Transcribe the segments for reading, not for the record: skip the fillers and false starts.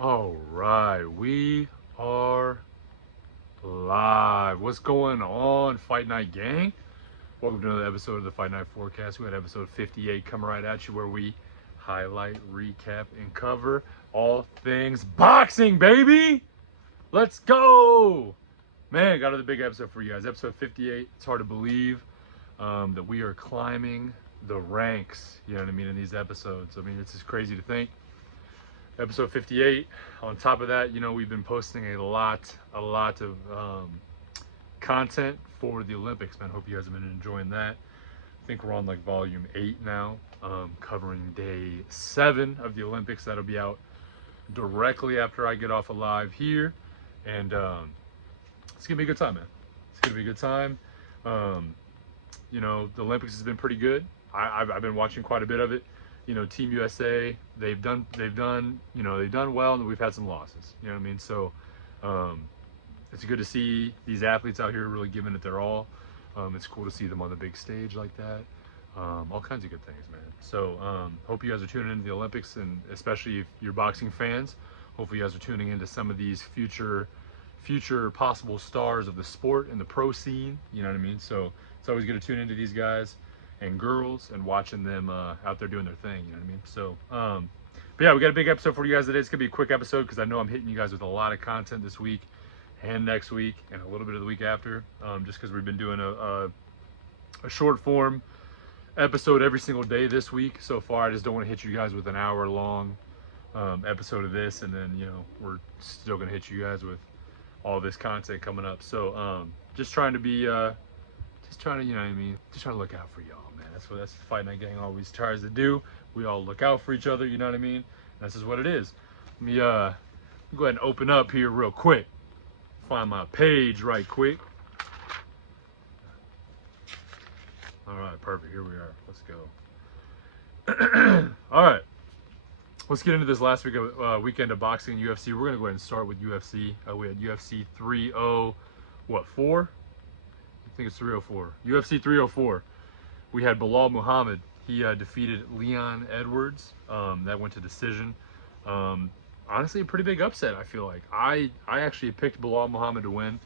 All right, we are live. What's going on, Fight Night Gang? Welcome to another episode of the Fight Night Forecast. We had episode 58 coming right at you, where we highlight, recap, and cover all things boxing, baby. Let's go, man. Got another big episode for you guys. Episode 58. It's hard to believe that we are climbing the ranks. You know what I mean in these episodes. I mean, it's just crazy to think. Episode 58. On top of that, you know, we've been posting a lot of content for the Olympics, man. Hope you guys have been enjoying that. I think we're on like volume 8 now, covering day 7 of the Olympics. That'll be out directly after I get off of live here, and it's gonna be a good time, man. It's gonna be a good time. You know, the Olympics has been pretty good. I've been watching quite a bit of it. You know, Team USA, they've done well, and we've had some losses. You know what I mean? So it's good to see these athletes out here really giving it their all. It's cool to see them on the big stage like that. All kinds of good things, man. So hope you guys are tuning into the Olympics, and especially if you're boxing fans, hopefully you guys are tuning into some of these future possible stars of the sport and the pro scene. You know what I mean? So it's always good to tune into these guys and girls and watching them out there doing their thing. You know what I mean? So but yeah, we got a big episode for you guys today. It's gonna be a quick episode because I know I'm hitting you guys with a lot of content this week and next week and a little bit of the week after, just because we've been doing a short form episode every single day this week so far. I just don't want to hit you guys with an hour long episode of this, and then, you know, we're still gonna hit you guys with all this content coming up. So just trying to be you know what I mean, just trying to look out for y'all, man. That's what the Fight Night Gang always tries to do. We all look out for each other, you know what I mean? And this is what it is. Let me go ahead and open up here real quick. Find my page right quick. All right, perfect. Here we are. Let's go. All right. Let's get into this last weekend of boxing and UFC. We're gonna go ahead and start with UFC. We had UFC 4? I think it's 304. UFC 304. We had Bilal Muhammad. He defeated Leon Edwards. That went to decision. Honestly, a pretty big upset, I feel like. I actually picked Bilal Muhammad to win.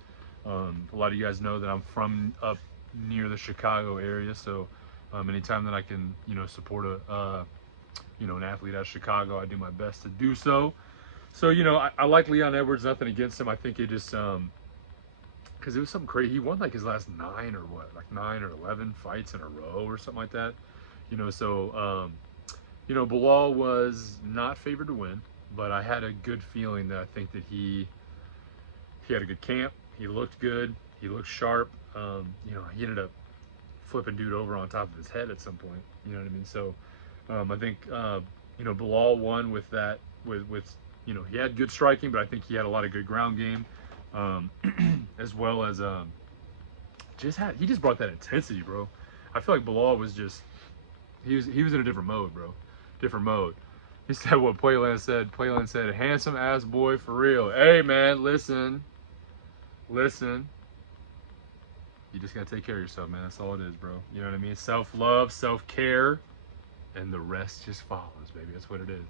A lot of you guys know that I'm from up near the Chicago area, so anytime that I can, you know, support an athlete out of Chicago, I do my best to do so. So, you know, I like Leon Edwards. Nothing against him. I think it just because it was something crazy. He won like his last 9 or 11 fights in a row or something like that. You know, so you know, Bilal was not favored to win, but I had a good feeling that I think that he had a good camp. He looked good. He looked sharp. You know, he ended up flipping dude over on top of his head at some point. You know what I mean? So I think you know, Bilal won with that. With you know, he had good striking, but I think he had a lot of good ground game. As well as he just brought that intensity, bro. I feel like Bilal was just he was in a different mode, bro. Different mode. He said what Playland said. Playland said, "Handsome ass boy for real." Hey man, listen. You just gotta take care of yourself, man. That's all it is, bro. You know what I mean? Self-love, self-care, and the rest just follows, baby. That's what it is.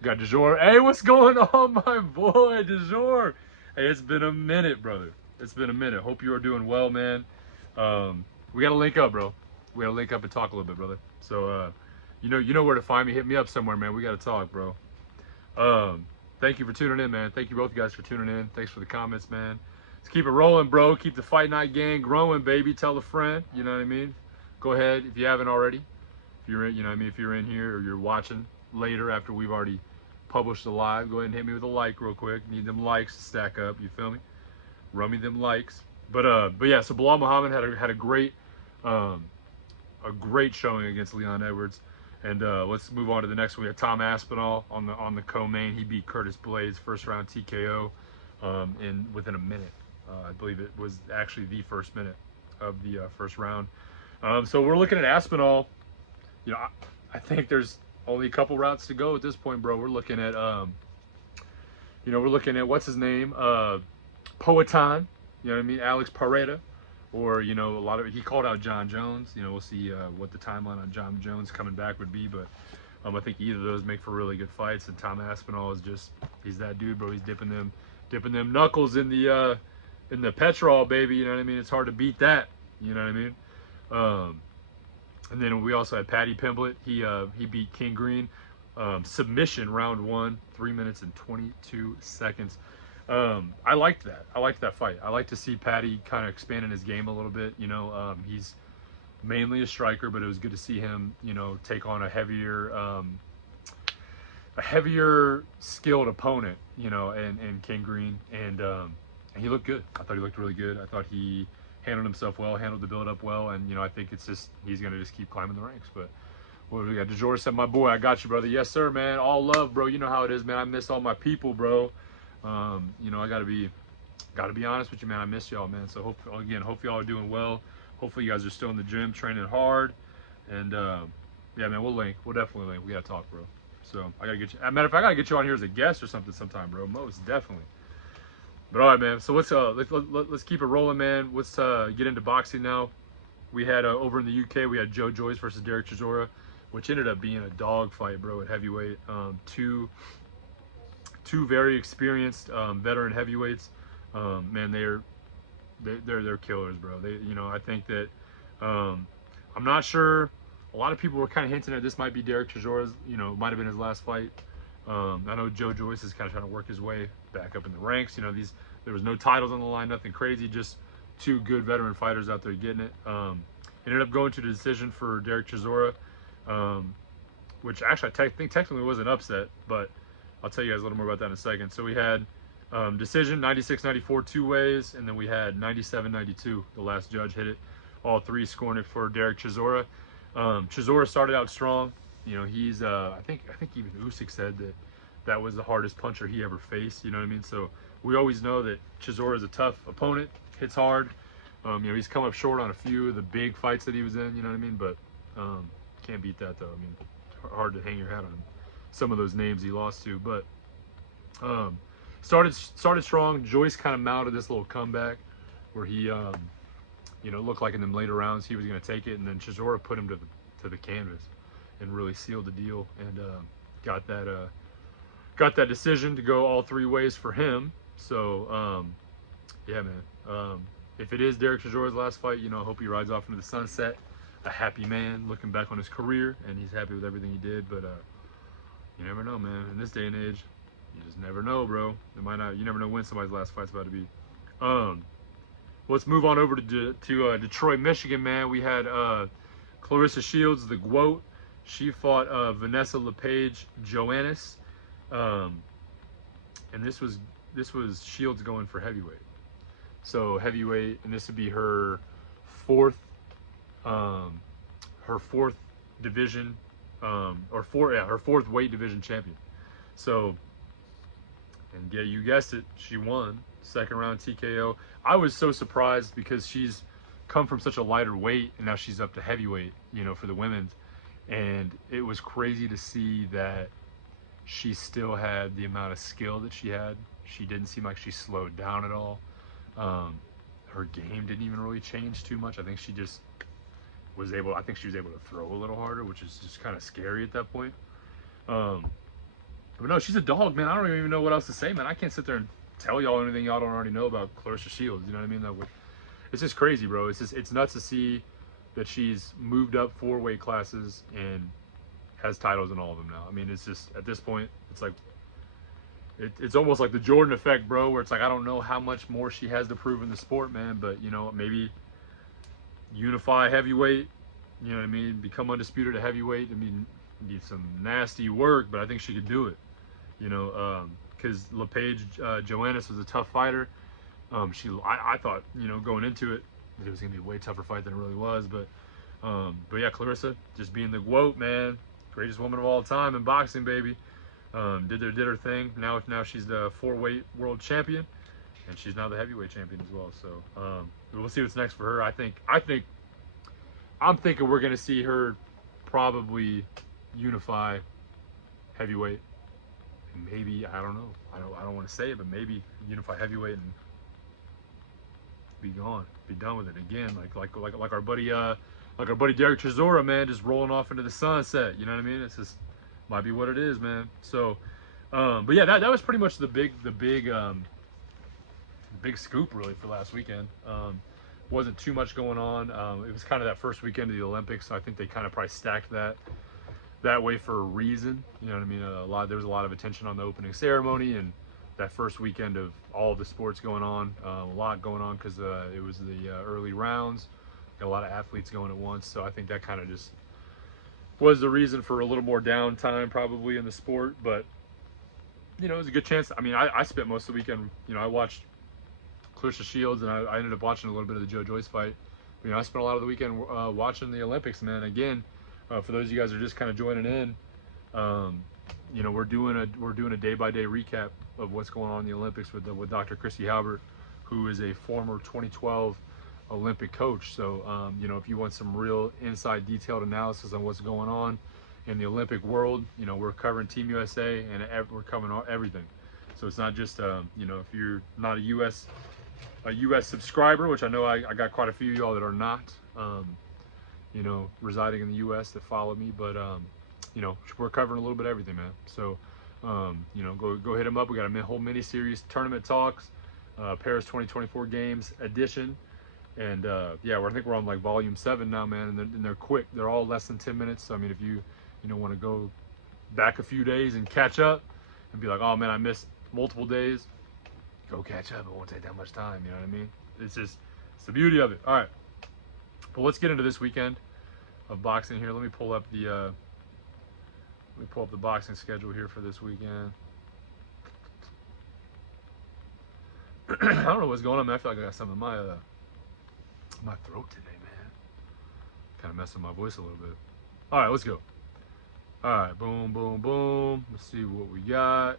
We got DeJour. Hey, what's going on, my boy, DeJour? Hey, it's been a minute, brother. It's been a minute. Hope you are doing well, man. We gotta link up, bro. We gotta link up and talk a little bit, brother. So, you know where to find me. Hit me up somewhere, man. We gotta talk, bro. Thank you for tuning in, man. Thank you both guys for tuning in. Thanks for the comments, man. Let's keep it rolling, bro. Keep the Fight Night Gang growing, baby. Tell a friend. You know what I mean? Go ahead if you haven't already. If you're in, you know what I mean, if you're in here or you're watching later after we've already published the live, go ahead and hit me with a like real quick. Need them likes to stack up. You feel me? Run me them likes. But yeah. So Bilal Muhammad had a great showing against Leon Edwards. And let's move on to the next one. We have Tom Aspinall on the co-main. He beat Curtis Blades first round TKO within a minute. I believe it was actually the first minute of the first round. So we're looking at Aspinall. You know, I think there's only a couple routes to go at this point, bro. We're looking at what's his name, Poatan. You know what I mean, Alex Pareda, or you know, he called out John Jones. You know, we'll see what the timeline on John Jones coming back would be, but I think either of those make for really good fights. And Tom Aspinall is just, he's that dude, bro. He's dipping them knuckles in the petrol, baby. You know what I mean? It's hard to beat that. You know what I mean? And then we also had Paddy Pimblett. He beat King Green. Submission round 1, 3 minutes and 22 seconds. I liked that. I liked that fight. I like to see Paddy kind of expanding his game a little bit. You know, he's mainly a striker, but it was good to see him, you know, take on a heavier skilled opponent, you know, and King Green. And he looked good. I thought he looked really good. I thought he handled himself well, handled the build up well. And, you know, I think it's just, he's going to just keep climbing the ranks. But what do we got? DeJour said, my boy, I got you, brother. Yes, sir, man. All love, bro. You know how it is, man. I miss all my people, bro. You know, I gotta be honest with you, man. I miss y'all, man. So hope y'all are doing well. Hopefully you guys are still in the gym, training hard. And yeah, man, we'll link. We'll definitely link. We gotta talk, bro. So I gotta get you. As a matter of fact, I gotta get you on here as a guest or something sometime, bro. Most definitely. But all right, man. So let's keep it rolling, man. Let's get into boxing now. We had over in the UK, we had Joe Joyce versus Derek Chisora, which ended up being a dog fight, bro, at heavyweight. Two very experienced veteran heavyweights. Man, they're killers, bro. You know, I think that I'm not sure. A lot of people were kind of hinting at this might be Derek Chisora's, you know, might have been his last fight. I know Joe Joyce is kind of trying to work his way back up in the ranks. You know, there was no titles on the line, nothing crazy, just two good veteran fighters out there getting it. Ended up going to the decision for Derek Chisora, which actually I think technically was an upset, but I'll tell you guys a little more about that in a second. So we had decision 96-94 two ways, and then we had 97-92. The last judge hit it. All three scoring it for Derek Chisora. Chisora started out strong. You know, he's I think even Usyk said that was the hardest puncher he ever faced. You know what I mean? So we always know that Chisora is a tough opponent, hits hard. You know, he's come up short on a few of the big fights that he was in. You know what I mean? But can't beat that though. I mean, hard to hang your hat on some of those names he lost to. But started strong. Joyce kind of mounted this little comeback where he you know, looked like in them later rounds he was going to take it, and then Chisora put him to the canvas and really sealed the deal, and got that decision to go all three ways for him. So yeah, man, if it is Derek Chisora's last fight, you know, I hope he rides off into the sunset a happy man, looking back on his career, and he's happy with everything he did. But you never know, man. In this day and age, you just never know, bro. It might not. You never know when somebody's last fight's about to be. Let's move on over to Detroit, Michigan, man. We had Clarissa Shields, the GWOAT. She fought Vanessa LePage Joannis, and this was Shields going for heavyweight. So heavyweight, and this would be her fourth division, her fourth weight division champion. So, and yeah, you guessed it, she won. Second round TKO. I was so surprised because she's come from such a lighter weight and now she's up to heavyweight, you know, for the women's. And it was crazy to see that she still had the amount of skill that she had. She didn't seem like she slowed down at all. Her game didn't even really change too much. I think she just was able, I think she was able to throw a little harder, which is just kind of scary at that point. But no, she's a dog, man. I don't even know what else to say, man. I can't sit there and tell y'all anything y'all don't already know about Clarissa Shields. You know what I mean? It's just crazy, bro. It's nuts to see that she's moved up 4 weight classes and has titles in all of them now. I mean, it's just, at this point, it's like, it's almost like the Jordan effect, bro, where it's like, I don't know how much more she has to prove in the sport, man, but, you know, maybe unify heavyweight, you know what I mean, become undisputed at heavyweight. I mean, need some nasty work, but I think she could do it, you know, because LePage Joannis was a tough fighter. I thought, you know, going into it, that it was going to be a way tougher fight than it really was, but yeah, Clarissa, just being the GWOAT, man, greatest woman of all time in boxing, baby. Did her thing. Now she's the 4-weight world champion, and she's now the heavyweight champion as well. So we'll see what's next for her. I'm thinking we're gonna see her probably unify heavyweight, and maybe, I don't know. I don't want to say it, but maybe unify heavyweight and be gone, be done with it again. Like our buddy Derek Chisora, man, just rolling off into the sunset. You know what I mean? It's just, might be what it is, man. So, but yeah, that was pretty much the big scoop really for last weekend. Wasn't too much going on. It was kind of that first weekend of the Olympics, so I think they kind of probably stacked that way for a reason. You know what I mean? There was a lot of attention on the opening ceremony and that first weekend of all of the sports going on. A lot going on because it was the early rounds. Got a lot of athletes going at once, so I think that kind of just was the reason for a little more downtime probably in the sport. But you know, it was a good chance. I mean, I spent most of the weekend. You know, I watched Clarissa Shields, and I ended up watching a little bit of the Joe Joyce fight. You know, I spent a lot of the weekend watching the Olympics, man. Again, for those of you guys who are just kind of joining in, you know, we're doing a day-by-day recap of what's going on in the Olympics with Dr. Christy Halbert, who is a former 2012 Olympic coach. So, you know, if you want some real inside, detailed analysis on what's going on in the Olympic world, you know, we're covering Team USA and we're covering everything. So it's not just, you know, if you're not a U.S. subscriber, which I know I got quite a few of y'all that are not, you know, residing in the U.S. that follow me, but you know, we're covering a little bit of everything, man. So, you know, go hit them up. We got a whole mini series, Tournament Talks, Paris 2024 Games edition, and yeah, I think we're on like volume 7 now, man. And they're quick. They're all less than 10 minutes. So I mean, if you know want to go back a few days and catch up, and be like, oh man, I missed multiple days, go catch up. It won't take that much time. You know what I mean? It's the beauty of it. All right, but let's get into this weekend of boxing here. Let me pull up the boxing schedule here for this weekend. I don't know what's going on, man. I feel like I got something in my throat today, man. Kind of messing my voice a little bit. All right, let's go. All right, boom, boom, boom. Let's see what we got.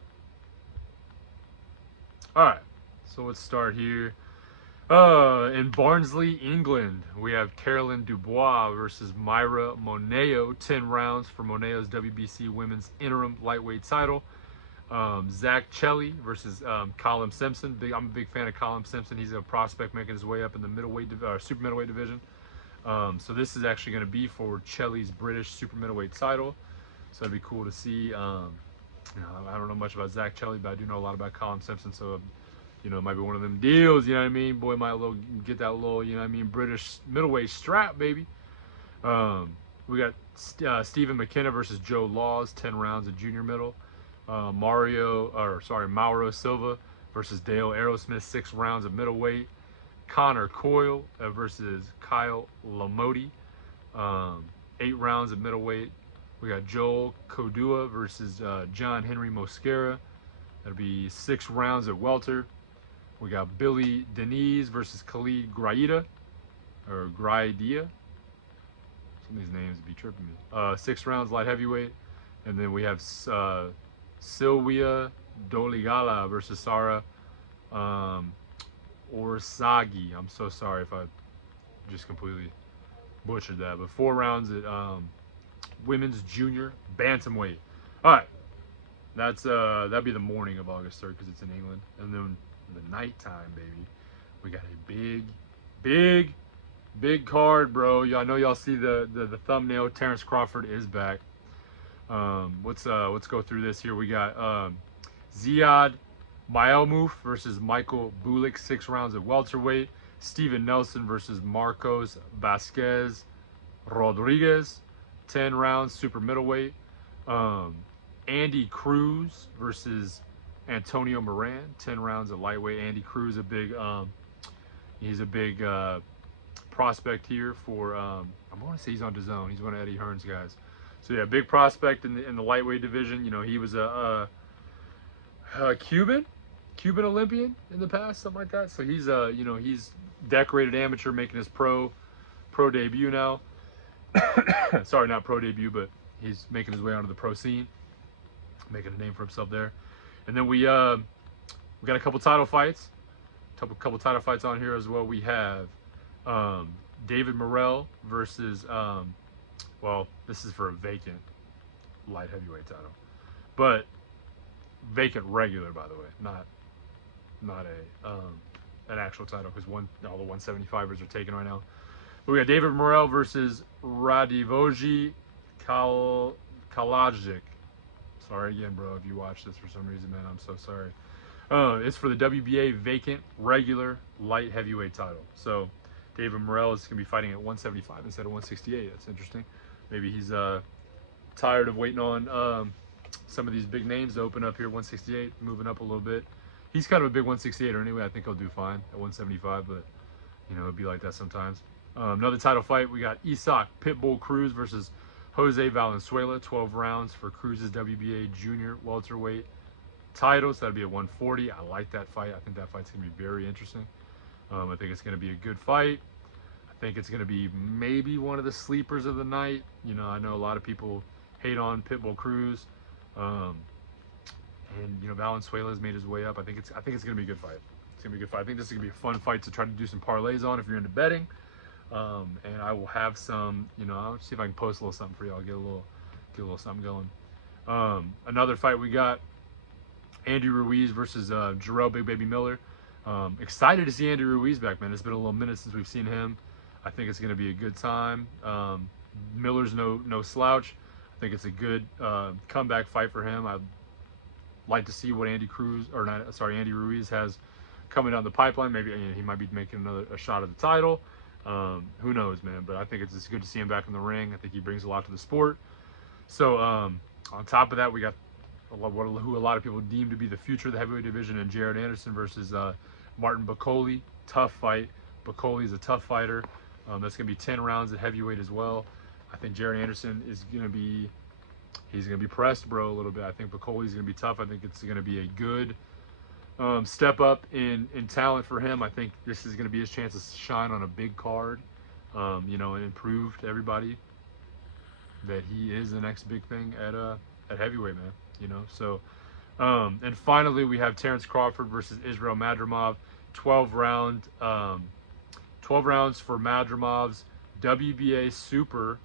All right, so let's start here. In Barnsley, England, we have Caroline Dubois versus Myra Moneo. 10 rounds for Moneo's WBC Women's Interim Lightweight title. Zach Chelly versus Colin Simpson. I'm a big fan of Colin Simpson. He's a prospect making his way up in the super middleweight division. So this is actually going to be for Chelly's British super middleweight title. So it'd be cool to see. You know, I don't know much about Zach Chelly, but I do know a lot about Colin Simpson. So, you know, it might be one of them deals, you know what I mean? Boy might get that little, you know what I mean, British middleweight strap, baby. We got Stephen McKenna versus Joe Laws, 10 rounds of junior middle. Mauro Silva versus Dale Aerosmith, 6 rounds of middleweight. Connor Coyle versus Kyle Lamoti, 8 rounds of middleweight. We got Joel Kodua versus John Henry Mosquera. That'll be 6 rounds at welter. We got Billy Denise versus Khalid Graida. Some of these names be tripping me. 6 rounds light heavyweight. And then we have Silvia Doligala versus Sarah Orsagi. I'm so sorry if I just completely butchered that. But 4 rounds at women's junior bantamweight. All right, that'd be the morning of August 3rd because it's in England. And then the nighttime, baby, we got a big card, bro. I know y'all see the thumbnail. Terence Crawford is back. Let's go through this here. We got Ziad Maelmouf versus Michael Bulik, 6 rounds at welterweight. Steven Nelson versus Marcos Vasquez Rodriguez, 10 rounds super middleweight. Andy Cruz versus Antonio Moran, 10 rounds at lightweight. Andy Cruz, he's a big prospect here for I want to say he's on DAZN. He's one of Eddie Hearn's guys. So yeah, big prospect in the lightweight division. You know, he was a Cuban Olympian in the past, something like that. So he's you know, he's decorated amateur, making his pro debut now. Sorry, not pro debut, but he's making his way onto the pro scene, making a name for himself there. And then we got a couple title fights, couple title fights on here as well. We have David Morrell versus well, this is for a vacant light heavyweight title, but vacant regular, by the way, not an actual title, because all the 175ers are taken right now. But we got David Morrell versus Radivoje Kalajic. Sorry again, bro, if you watch this for some reason, man. I'm so sorry. It's for the WBA vacant regular light heavyweight title. So David Morrell is going to be fighting at 175 instead of 168. That's interesting. Maybe he's tired of waiting on some of these big names to open up here. 168, moving up a little bit. He's kind of a big 168er anyway. I think he'll do fine at 175, but you know, it'd be like that sometimes. Another title fight, we got Isak Pitbull Cruz versus Jose Valenzuela. 12 rounds for Cruz's WBA junior welterweight title. So that'd be at 140. I like that fight. I think that fight's going to be very interesting. I think it's going to be a good fight. I think it's going to be maybe one of the sleepers of the night. You know, I know a lot of people hate on Pitbull Cruz. And you know, Valenzuela's made his way up. I think it's going to be a good fight. It's going to be a good fight. I think this is going to be a fun fight to try to do some parlays on if you're into betting. And I will have some, you know, I'll see if I can post a little something for y'all, get a little something going. Another fight we got, Andy Ruiz versus Jarrell Big Baby Miller. Excited to see Andy Ruiz back, man. It's been a little minute since we've seen him. I think it's going to be a good time. Miller's no slouch. I think it's a good comeback fight for him. I'd like to see what Andy Ruiz has coming down the pipeline. Maybe he might be making a shot at the title. Who knows, man? But I think it's just good to see him back in the ring. I think he brings a lot to the sport. So on top of that, we got who a lot of people deem to be the future of the heavyweight division, and Jared Anderson versus Martin Bakole. Tough fight. Bakole is a tough fighter. That's going to be 10 rounds at heavyweight as well. I think Jared Anderson is going to be pressed, bro, a little bit. I think Bakole is going to be tough. I think it's going to be a good step up in talent for him. I think this is going to be his chance to shine on a big card, you know, and prove to everybody that he is the next big thing at heavyweight, man. You know, so and finally we have Terence Crawford versus Israel Madrimov. 12 rounds for Madrimov's WBA Super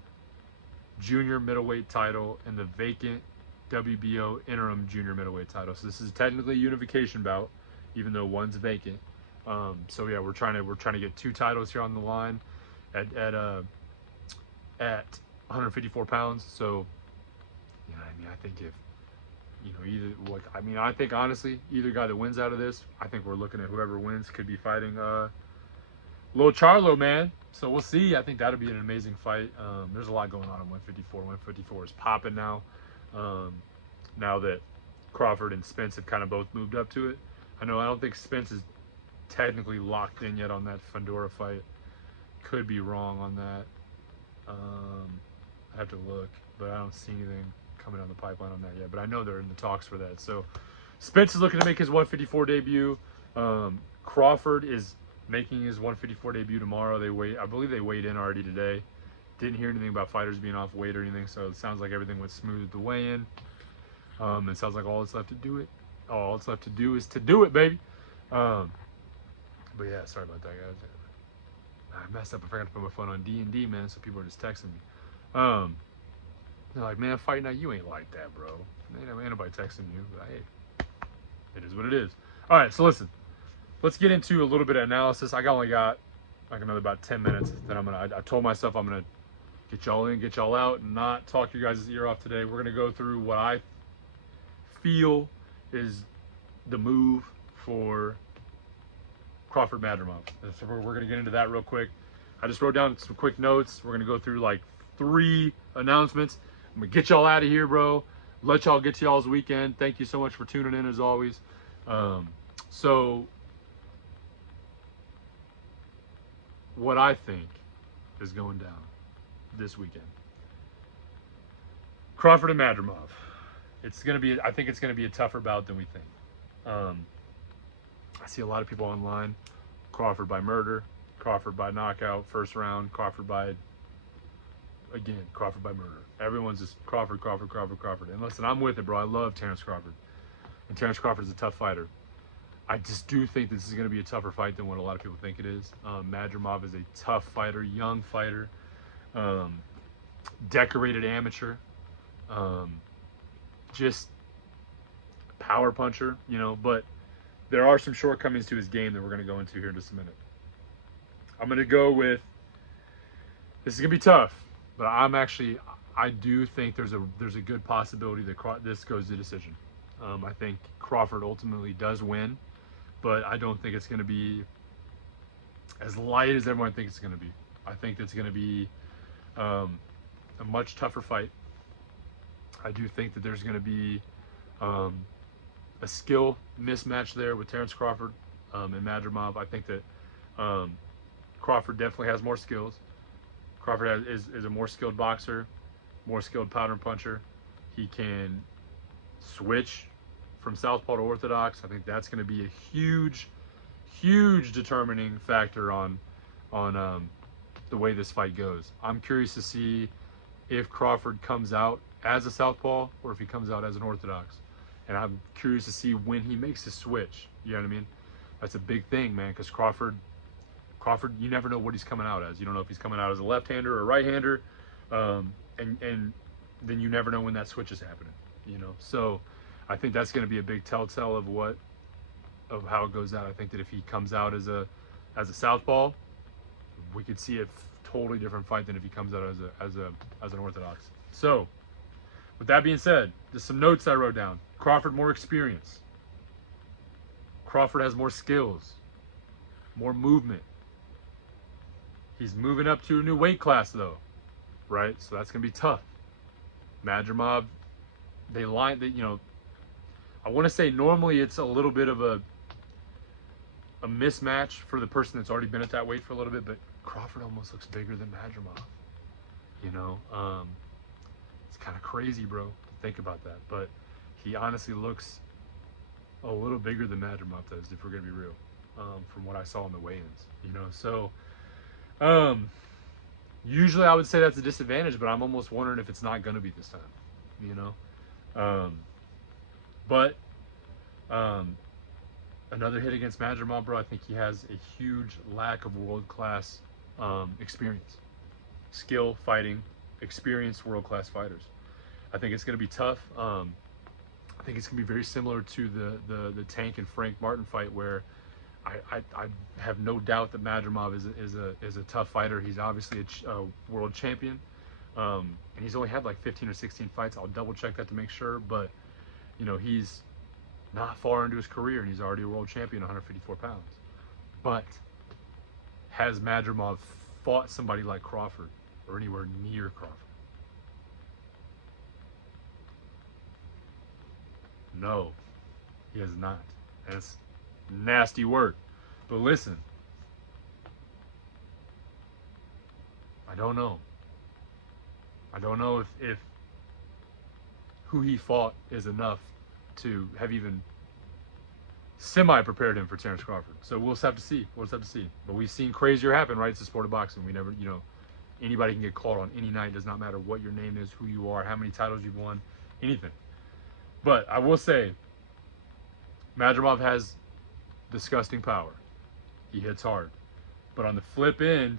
Junior Middleweight title and the vacant WBO Interim Junior Middleweight title. So this is technically a unification bout, even though one's vacant. So yeah, we're trying to get two titles here on the line at 154 pounds. So you know, I mean, I think if you know I think honestly, either guy that wins out of this, I think we're looking at whoever wins could be fighting Lil Charlo, man. So we'll see. I think that'll be an amazing fight. There's a lot going on in 154. 154 is popping now. Now that Crawford and Spence have kind of both moved up to it. I don't think Spence is technically locked in yet on that Fundora fight. Could be wrong on that. I have to look, but I don't see anything coming down the pipeline on that yet. But I know they're in the talks for that. So Spence is looking to make his 154 debut. Crawford is making his 154 debut tomorrow. I believe they weighed in already today. Didn't hear anything about fighters being off weight or anything, so it sounds like everything went smooth at the weigh-in. It sounds like all that's left to do it. All it's left to do is to do it, baby. But yeah, sorry about that, guys. I messed up. I forgot to put my phone on D&D, man, so people are just texting me. They're like, man, fight night, you ain't like that, bro. Ain't nobody texting you. But hey, it is what it is. All right, so listen. Let's get into a little bit of analysis. I only got like another about 10 minutes. Then I told myself I'm gonna get y'all in, get y'all out, and not talk your guys' ear off today. We're gonna go through what I feel is the move for Crawford Madrimov. So we're gonna get into that real quick. I just wrote down some quick notes. We're gonna go through like 3 announcements. I'm gonna get y'all out of here, bro. Let y'all get to y'all's weekend. Thank you so much for tuning in as always. So what I think is going down this weekend. Crawford and Madrimov. I think it's gonna be a tougher bout than we think. I see a lot of people online. Crawford by murder, Crawford by knockout, first round, Crawford by murder. Everyone's just Crawford. And listen, I'm with it, bro. I love Terence Crawford. And Terence Crawford is a tough fighter. I just do think this is going to be a tougher fight than what a lot of people think it is. Madrimov is a tough fighter, young fighter, decorated amateur, just power puncher, you know, but there are some shortcomings to his game that we're going to go into here in just a minute. I'm going to go with, this is going to be tough, but I'm actually, I do think there's a good possibility that this goes to decision. I think Crawford ultimately does win, but I don't think it's going to be as light as everyone thinks it's going to be. I think it's going to be a much tougher fight. I do think that there's going to be a skill mismatch there with Terence Crawford and Madrimov. I think that Crawford definitely has more skills. Crawford is a more skilled boxer, more skilled powder puncher. He can switch from southpaw to orthodox. I think that's going to be a huge determining factor on the way this fight goes. I'm curious to see if Crawford comes out as a southpaw or if he comes out as an orthodox. And I'm curious to see when he makes his switch. You know what I mean? That's a big thing, man, because Crawford, you never know what he's coming out as. You don't know if he's coming out as a left-hander or a right-hander, and then you never know when that switch is happening. You know, so I think that's going to be a big telltale of how it goes out. I think that if he comes out as a southpaw, we could see a totally different fight than if he comes out as an orthodox. So, with that being said, there's some notes I wrote down. Crawford more experience. Crawford has more skills, more movement. He's moving up to a new weight class though, right? So that's gonna be tough. Madrimov, I want to say normally it's a little bit of a mismatch for the person that's already been at that weight for a little bit, but Crawford almost looks bigger than Madrimov. You know, it's kind of crazy, bro, to think about that. But he honestly looks a little bigger than Madrimov does, if we're gonna be real, from what I saw in the weigh-ins. You know, so usually I would say that's a disadvantage, but I'm almost wondering if it's not gonna be this time. You know, but another hit against Madrimov, bro. I think he has a huge lack of world-class experience, skill, fighting, experienced world-class fighters. I think it's going to be tough. I think it's going to be very similar to the Tank and Frank Martin fight, where I have no doubt that Madrimov is a tough fighter. He's obviously a world champion, and he's only had like 15 or 16 fights. I'll double check that to make sure, but you know, he's not far into his career, and he's already a world champion, 154 pounds. But has Madrimov fought somebody like Crawford or anywhere near Crawford? No, he has not. That's nasty word. But listen, I don't know. I don't know if who he fought is enough to have even semi-prepared him for Terence Crawford. So we'll just have to see. We'll just have to see. But we've seen crazier happen, right? It's the sport of boxing. We never, you know, anybody can get called on any night. It does not matter what your name is, who you are, how many titles you've won, anything. But I will say, Madrimov has disgusting power. He hits hard. But on the flip end,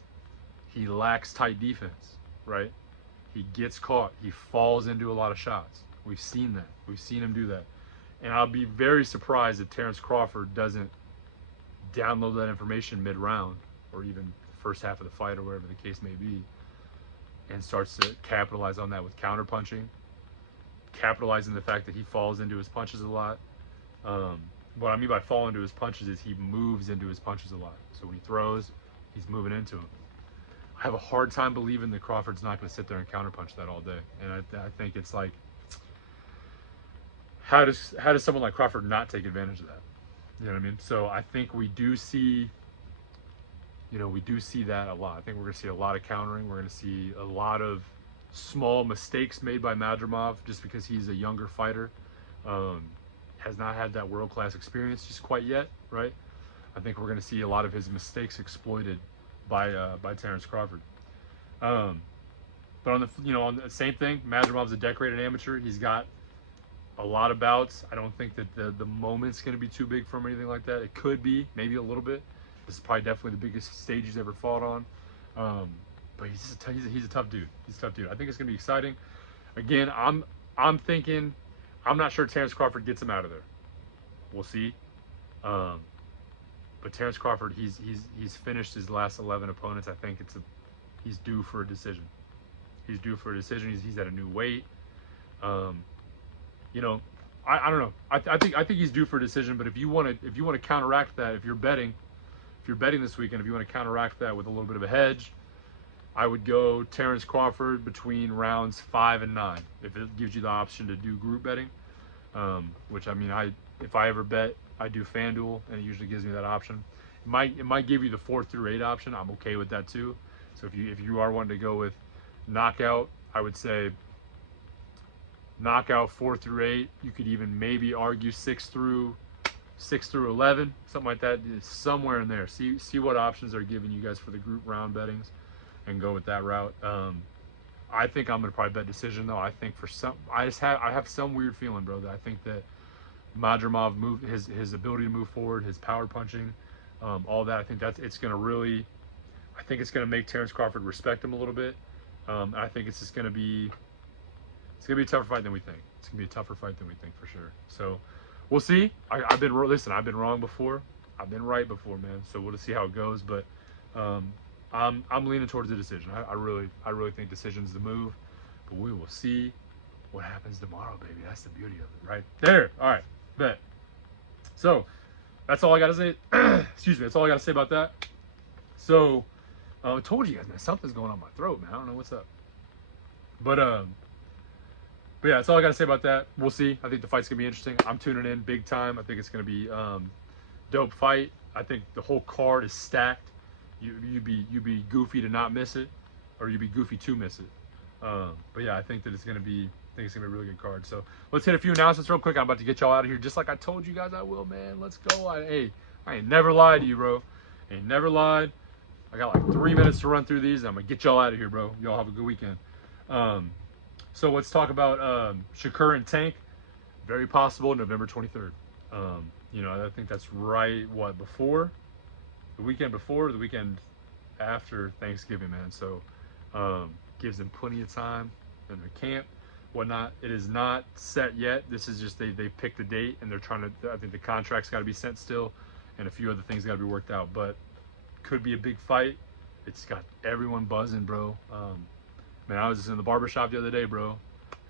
he lacks tight defense, right? He gets caught. He falls into a lot of shots. We've seen that. We've seen him do that. And I'll be very surprised if Terence Crawford doesn't download that information mid-round or even the first half of the fight or whatever the case may be, and starts to capitalize on that with counter-punching, capitalizing the fact that he falls into his punches a lot. What I mean by fall into his punches is he moves into his punches a lot. So when he throws, he's moving into them. I have a hard time believing that Crawford's not going to sit there and counter-punch that all day. And I think it's like, how does someone like Crawford not take advantage of that? You know what I mean? So I think we do see that a lot. I think we're going to see a lot of countering. We're going to see a lot of small mistakes made by Madrimov just because he's a younger fighter. Has not had that world-class experience just quite yet, right? I think we're going to see a lot of his mistakes exploited by Terence Crawford. But on the same thing, Madrimov's a decorated amateur. He's got a lot of bouts. I don't think that the moment's going to be too big for him or anything like that. It could be, maybe a little bit. This is probably definitely the biggest stage he's ever fought on. But he's a tough dude. He's a tough dude. I think it's going to be exciting. Again, I'm thinking, I'm not sure Terence Crawford gets him out of there. We'll see. But Terence Crawford, he's finished his last 11 opponents. I think he's due for a decision. He's due for a decision. He's at a new weight. You know, I don't know. I think he's due for a decision. But if you want to counteract that, if you're betting this weekend, if you want to counteract that with a little bit of a hedge, I would go Terence Crawford between rounds 5 and 9 if it gives you the option to do group betting. Which, I mean, if I ever bet, I do FanDuel, and it usually gives me that option. It might give you the 4 through 8 option. I'm okay with that too. So if you are wanting to go with knockout, I would say knockout 4 through 8. You could even maybe argue 6 through 11, something like that. Somewhere in there. See what options are giving you guys for the group round bettings, and go with that route. I think I'm gonna probably bet decision though. I think I have some weird feeling, bro, that I think that Madrimov his ability to move forward, his power punching, all that. I think it's gonna make Terence Crawford respect him a little bit. I think it's gonna be a tougher fight than we think. It's gonna be a tougher fight than we think for sure. So we'll see. I've been wrong before. I've been right before, man. So we'll just see how it goes. But I'm leaning towards the decision. I really think decision's the move. But we will see what happens tomorrow, baby. That's the beauty of it, right there. All right, bet. So that's all I gotta say. Excuse me. That's all I gotta say about that. So I told you guys, man, something's going on my throat, man. I don't know what's up. But yeah, that's all I got to say about that. We'll see. I think the fight's going to be interesting. I'm tuning in big time. I think it's going to be dope fight. I think the whole card is stacked. You'd be goofy to not miss it, or you'd be goofy to miss it. But yeah, I think that it's going to be a really good card. So let's hit a few announcements real quick. I'm about to get y'all out of here just like I told you guys I will, man. Let's go. I ain't never lied to you, bro. Ain't never lied. I got like 3 minutes to run through these, and I'm going to get y'all out of here, bro. Y'all have a good weekend. So let's talk about Shakur and Tank. Very possible November 23rd. You know, I think that's right, before? The weekend before, the weekend after Thanksgiving, man. So gives them plenty of time in their camp, whatnot. It is not set yet. This is just they picked the date, and they're trying to, I think the contract's got to be sent still, and a few other things got to be worked out. But could be a big fight. It's got everyone buzzing, bro. Man, I was just in the barbershop the other day, bro,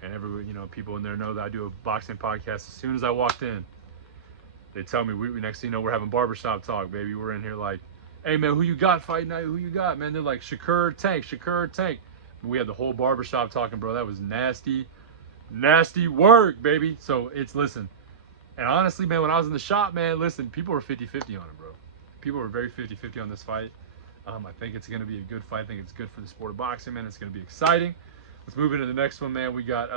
and everyone, you know, people in there know that I do a boxing podcast. As soon as I walked in, they tell me, we next thing you know, we're having barbershop talk, baby. We're in here like, hey, man, who you got fight night? Who you got, man? They're like, Shakur Tank. We had the whole barbershop talking, bro. That was nasty work, baby. So listen, and honestly, man, when I was in the shop, man, listen, people were 50-50 on it, bro. People were very 50-50 on this fight. I think it's going to be a good fight. I think it's good for the sport of boxing, man. It's going to be exciting. Let's move into the next one, man. We got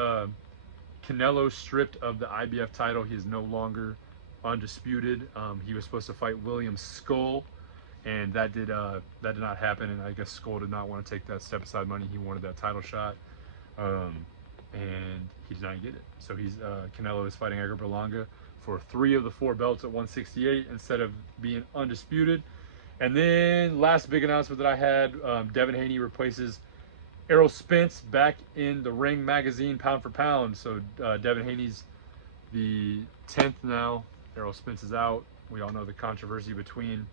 Canelo stripped of the IBF title. He is no longer undisputed. He was supposed to fight William Skull, and that did not happen. And I guess Skull did not want to take that step aside money. He wanted that title shot, and he did not get it. So Canelo is fighting Edgar Berlanga for 3 of the 4 belts at 168 instead of being undisputed. And then last big announcement that I had, Devin Haney replaces Errol Spence back in the Ring magazine pound for pound. So Devin Haney's the 10th now. Errol Spence is out. We all know the controversy between,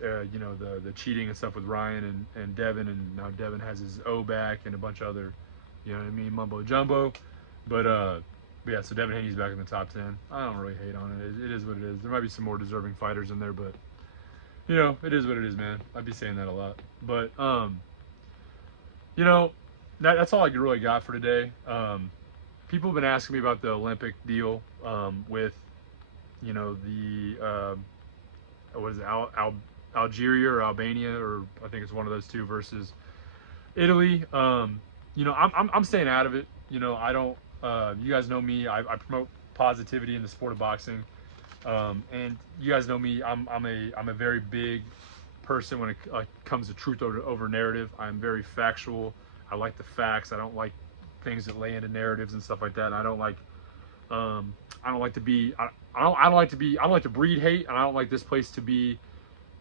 you know, the cheating and stuff with Ryan and Devin. And now Devin has his O back and a bunch of other, you know what I mean, mumbo jumbo. But yeah, so Devin Haney's back in the top 10. I don't really hate on it. It is what it is. There might be some more deserving fighters in there, but, you know, it is what it is, man. I'd be saying that a lot. But, you know, that's all I really got for today. People have been asking me about the Olympic deal with, you know, the, what is it, Algeria or Albania, or I think it's one of those two, versus Italy. You know, I'm staying out of it. You know, I don't, you guys know me. I promote positivity in the sport of boxing, and you guys know me. I'm a very big person when it comes to truth over narrative. I'm very factual. I like the facts. I don't like things that lay into narratives and stuff like that. And I don't like to breed hate, and I don't like this place to be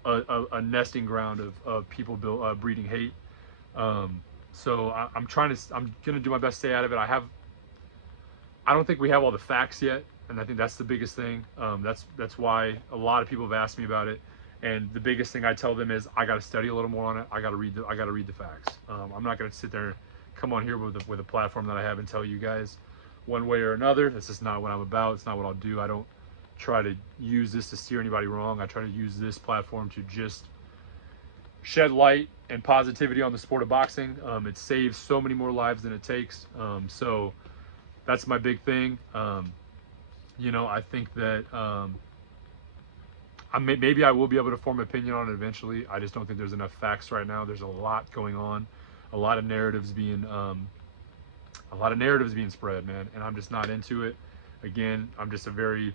a nesting ground of people breeding hate. So I'm gonna do my best to stay out of it. I don't think we have all the facts yet, and I think that's the biggest thing. That's why a lot of people have asked me about it, And the biggest thing I tell them is I got to study a little more on it. I got to read the facts. I'm not going to sit there, come on here with a platform that I have and tell you guys one way or another. This is not what I'm about. It's not what I'll do. I don't try to use this to steer anybody wrong. I try to use this platform to just shed light and positivity on the sport of boxing. It saves so many more lives than it takes. So that's my big thing. You know, I think that maybe I will be able to form an opinion on it eventually. I just don't think there's enough facts right now. There's a lot going on, a lot of narratives being spread, man, and I'm just not into it. Again, I'm just a very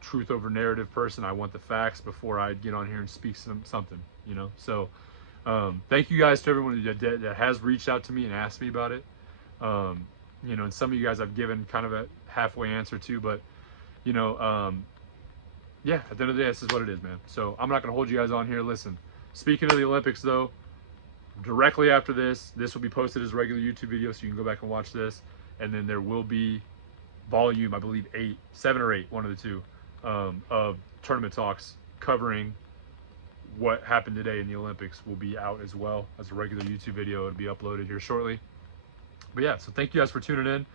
truth over narrative person. I want the facts before I get on here and speak something, you know. So thank you guys to everyone that has reached out to me and asked me about it. You know, and some of you guys I've given kind of a halfway answer to, but you know, yeah, at the end of the day, this is what it is, man. So I'm not going to hold you guys on here. Listen, speaking of the Olympics, though, directly after this will be posted as a regular YouTube video, so you can go back and watch this. And then there will be volume, I believe 7 or 8, one of the two, of tournament talks covering what happened today in the Olympics will be out as well as a regular YouTube video. It'll be uploaded here shortly. But yeah, so thank you guys for tuning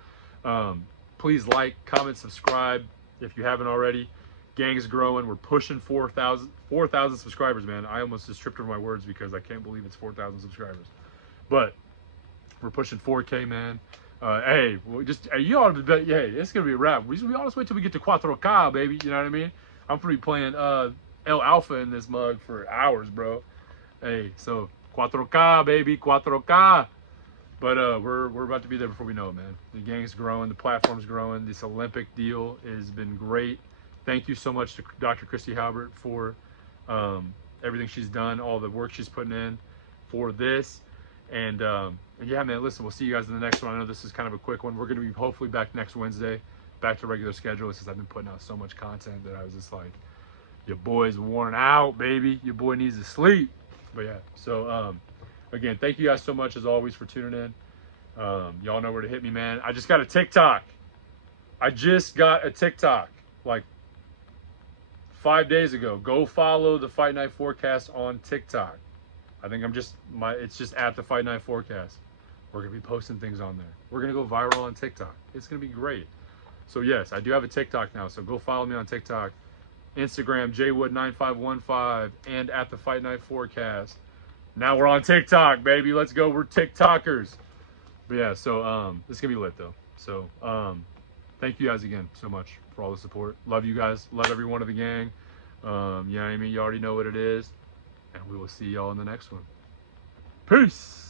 in. Please like, comment, subscribe if you haven't already. Gang's growing. We're pushing 4,000 subscribers, man. I almost just tripped over my words because I can't believe it's 4,000 subscribers. But we're pushing 4K, man. Hey, you all, hey, it's gonna be a wrap. We all just wait till we get to 4K, baby. You know what I mean? I'm gonna be playing El Alpha in this mug for hours, bro. Hey, so 4K, baby, 4K. But we're about to be there before we know it, man. The gang's growing, the platform's growing. This Olympic deal has been great. Thank you so much to Dr. Christy Halbert for everything she's done, all the work she's putting in for this. And yeah, man, listen, we'll see you guys in the next one. I know this is kind of a quick one. We're going to be hopefully back next Wednesday, back to regular schedule, since I've been putting out so much content that I was just like, your boy's worn out, baby. Your boy needs to sleep. But yeah, so again, thank you guys so much, as always, for tuning in. Y'all know where to hit me, man. I just got a TikTok. Like 5 days ago. Go follow the Fight Night Forecast on TikTok. I think it's just at the Fight Night Forecast. We're gonna be posting things on there. We're gonna go viral on TikTok. It's gonna be great. So yes, I do have a TikTok now. So go follow me on TikTok, Instagram, jwood9515, and at the Fight Night Forecast. Now we're on TikTok, baby. Let's go. We're TikTokers. But yeah, so this is gonna be lit though. So thank you guys again so much for all the support. Love you guys. Love every one of the gang. You know what I mean? You already know what it is. And we will see y'all in the next one. Peace.